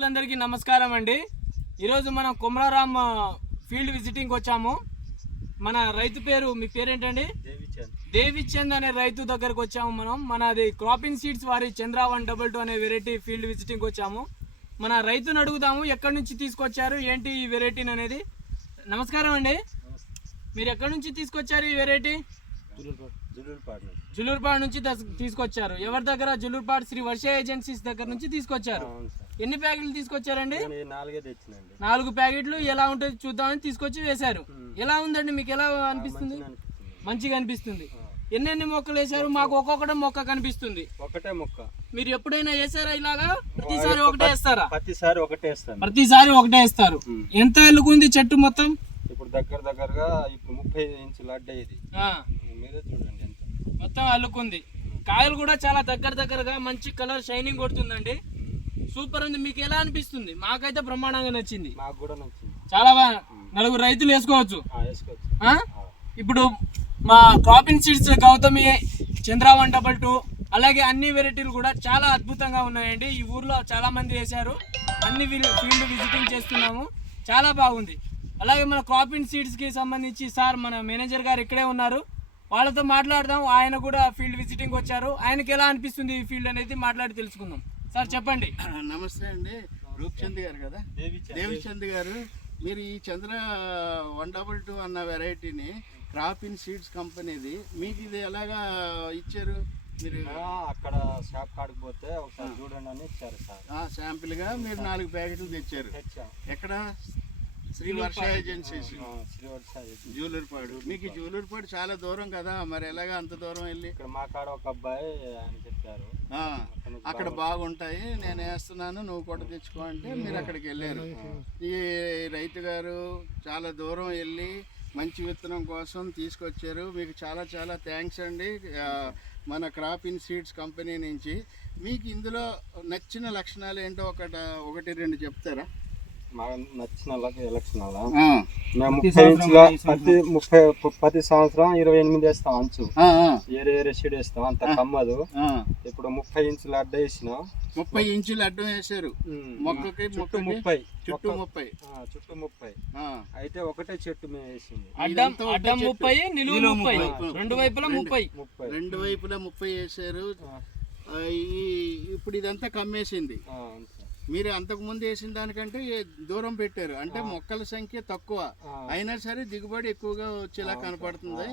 రైతులందరికీ నమస్కారం అండి. ఈరోజు మనం కొమరారాం ఫీల్డ్ విజిటింగ్ వచ్చాము. మన రైతు పేరు, మీ పేరేంటండి? దేవిచంద్ అనే రైతు దగ్గరకు వచ్చాము. మనది క్రాపింగ్ సీడ్స్ వారి చంద్ర 122 అనే వెరైటీ ఫీల్డ్ విజిటింగ్ వచ్చాము. మన రైతుని అడుగుదాము ఎక్కడి నుంచి తీసుకొచ్చారు, ఏంటి ఈ వెరైటీని అనేది. నమస్కారం అండి, మీరు ఎక్కడి నుంచి తీసుకొచ్చారు ఈ వెరైటీ? జులూర్పాడ్ నుంచి తీసుకొచ్చారు. ఎవరి దగ్గర? జులూర్పాడ్ శ్రీ వర్ష ఏజెన్సీస్ దగ్గర నుంచి తీసుకొచ్చారు. ఎన్ని ప్యాకెట్లు తీసుకొచ్చారండి? 4 ప్యాకెట్లు. ఎలా ఉంటుంది చూద్దామని తీసుకొచ్చి వేశారు. ఎలా ఉందండి, మీకు ఎలా అనిపిస్తుంది? మంచిగా అనిపిస్తుంది. ఎన్ని మొక్కలు వేశారు? మాకు ఒక్కొక్కటి మొక్క కనిపిస్తుంది. ఒకటే మొక్క. మీరు ఎప్పుడైనా వేసారా ఇలాగా? ప్రతిసారి ఒకటే వేస్తారా? ప్రతిసారి ఒకటే వేస్తారు. ఎంత అల్లుకుంది చెట్టు మొత్తం? ఇప్పుడు దగ్గరగా ఇప్పుడు 30 ఇంచుల అడ్డ ఇది. మీరే చూడండి ఎంత మొత్తం అల్లుకుంది. కాయలు కూడా చాలా దగ్గరగా మంచి కలర్ షైనింగ్ కొడుతుందండి. సూపర్ ఉంది. మీకు ఎలా అనిపిస్తుంది? మాకైతే బ్రహ్మాండంగా నచ్చింది. మాకు కూడా నచ్చింది. చాలా బాగా, 4 రైతులు వేసుకోవచ్చు. ఇప్పుడు మా క్రాపింగ్ సీడ్స్ గౌతమి చంద్ర 122 అలాగే అన్ని వెరైటీలు కూడా చాలా అద్భుతంగా ఉన్నాయండి. ఈ ఊర్లో చాలా మంది వేశారు. అన్ని ఫీల్డ్ విజిటింగ్ చేస్తున్నాము. చాలా బాగుంది. అలాగే మన క్రాపింగ్ సీడ్స్కి సంబంధించి సార్, మన మేనేజర్ గారు ఇక్కడే ఉన్నారు, వాళ్ళతో మాట్లాడదాం. ఆయన కూడా ఫీల్డ్ విజిటింగ్ వచ్చారు. ఆయనకి ఎలా అనిపిస్తుంది ఈ ఫీల్డ్ అనేది మాట్లాడి తెలుసుకుందాం. సార్ చెప్పండి. నమస్తే అండి, రూప్చంద్ గారు కదా? దేవిచంద్ గారు, మీరు ఈ చంద్ర 122 అన్న వెరైటీని క్రాపింగ్ సీడ్స్ కంపెనీది, మీకు ఇది ఎలాగా ఇచ్చారు? మీరు అక్కడ షాప్ కాడికి పోతే ఒకసారి చూడండి అని ఇచ్చారు సార్. శాంపిల్గా మీరు 4 ప్యాకెట్లు తెచ్చారు. ఎక్కడ? శ్రీ వర్ష ఏజెన్సీస్, జూలూర్పాడు. మీకు జూలూర్పాడు చాలా దూరం కదా, మరి ఎలాగా అంత దూరం వెళ్ళి? ఇక్కడ మా కాడ ఒక అబ్బాయి ఆయన చెప్పారు అక్కడ బాగుంటాయి, నేను వేస్తున్నాను, నువ్వు కూడా తెచ్చుకో అంటే మీరు అక్కడికి వెళ్ళారు. ఈ రైతు గారు చాలా దూరం వెళ్ళి మంచి విత్తనం కోసం తీసుకొచ్చారు. మీకు చాలా థ్యాంక్స్ అండి మన క్రాపింగ్ సీడ్స్ కంపెనీ నుంచి. మీకు ఇందులో నచ్చిన లక్షణాలు ఏంటో ఒకటి రెండు చెప్తారా? మాకు నచ్చిన లక్షణాలు, మేము 30 ఇంచుల ప్రతి సంవత్సరం 28 వేస్తాం అంచు, ఏరే షీడ్ వేస్తాం, అంత కమ్మదు. ఇప్పుడు 30 ఇంచుల అడ్డ వేసిన. 30 ఇంచులు అడ్డం వేసారు మొక్కకి? చుట్టూ 30. అయితే ఒకటే చెట్టు మేము వేసింది. అడ్డం 30, నిలువు 30, రెండు వైపులా 30 వేసారు. ఇప్పుడు ఇదంతా కమ్మేసింది. మీరు అంతకు ముందు వేసిన దానికంటే దూరం పెట్టారు, అంటే మొక్కల సంఖ్య తక్కువ అయినా సరే దిగుబడి ఎక్కువగా వచ్చేలా కనపడుతుంది.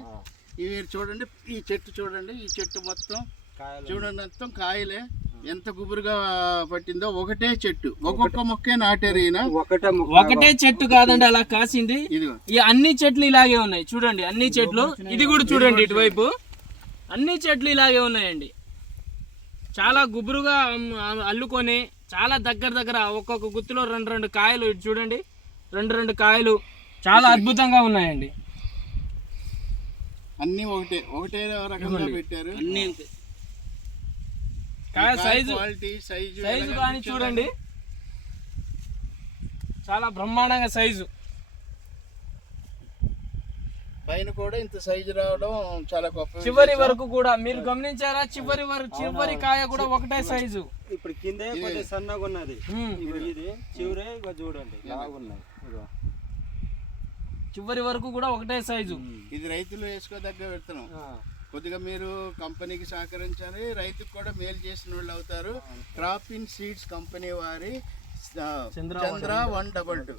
ఇవి మీరు చూడండి, ఈ చెట్టు చూడండి, ఈ చెట్టు మొత్తం చూడండి, మొత్తం కాయలే ఎంత గుబురుగా పట్టిందో. ఒకటే చెట్టు, ఒక్కొక్క మొక్కే నాటారు ఈయన. ఒకటే చెట్టు కాదండి అలా కాసింది. ఈ అన్ని చెట్లు ఇలాగే ఉన్నాయి చూడండి, అన్ని చెట్లు. ఇది కూడా చూడండి, ఇటువైపు అన్ని చెట్లు ఇలాగే ఉన్నాయండి. చాలా గుబురుగా అల్లుకొని చాలా దగ్గర ఒక్కొక్క గుత్తులో 2 కాయలు. ఇటు చూడండి, 2 కాయలు చాలా అద్భుతంగా ఉన్నాయండి. అన్ని ఒకటే రకంగా పెట్టారు. అన్ని కాయ సైజు కానీ చూడండి, చాలా బ్రహ్మాండంగా సైజు. పైన కూడా ఇంత సైజు రావడం చాలా గొప్ప. చివరి వరకు కూడా మీరు గమనించారా? చివరి కాయ కూడా ఒకటే సైజు. ఇప్పుడు కింద కొంచెం సన్నగా ఉన్నది, ఇది చివరే చూడండి బాగున్నాయి. చివరి వరకు కూడా ఒకటే సైజు. ఇది రైతులు వేసుకోదగ్గ విత్తనం. కొద్దిగా మీరు కంపెనీకి సహకరించాలి, రైతుకు కూడా మేలు చేసిన వాళ్ళు అవుతారు. క్రాపింగ్ సీడ్స్ కంపెనీ వారి చంద్ర 122,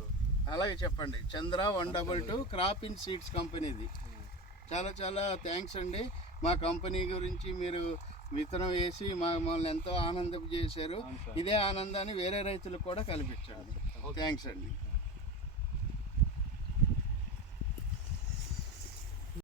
అలాగే చెప్పండి, చంద్ర 122 క్రాపింగ్ సీడ్స్ కంపెనీది. చాలా థ్యాంక్స్ అండి. మా కంపెనీ గురించి మీరు విత్తనం వేసి మమ్మల్ని ఎంతో ఆనందం చేశారు. ఇదే ఆనందాన్ని వేరే రైతులకు కూడా కల్పించండి. థ్యాంక్స్ అండి.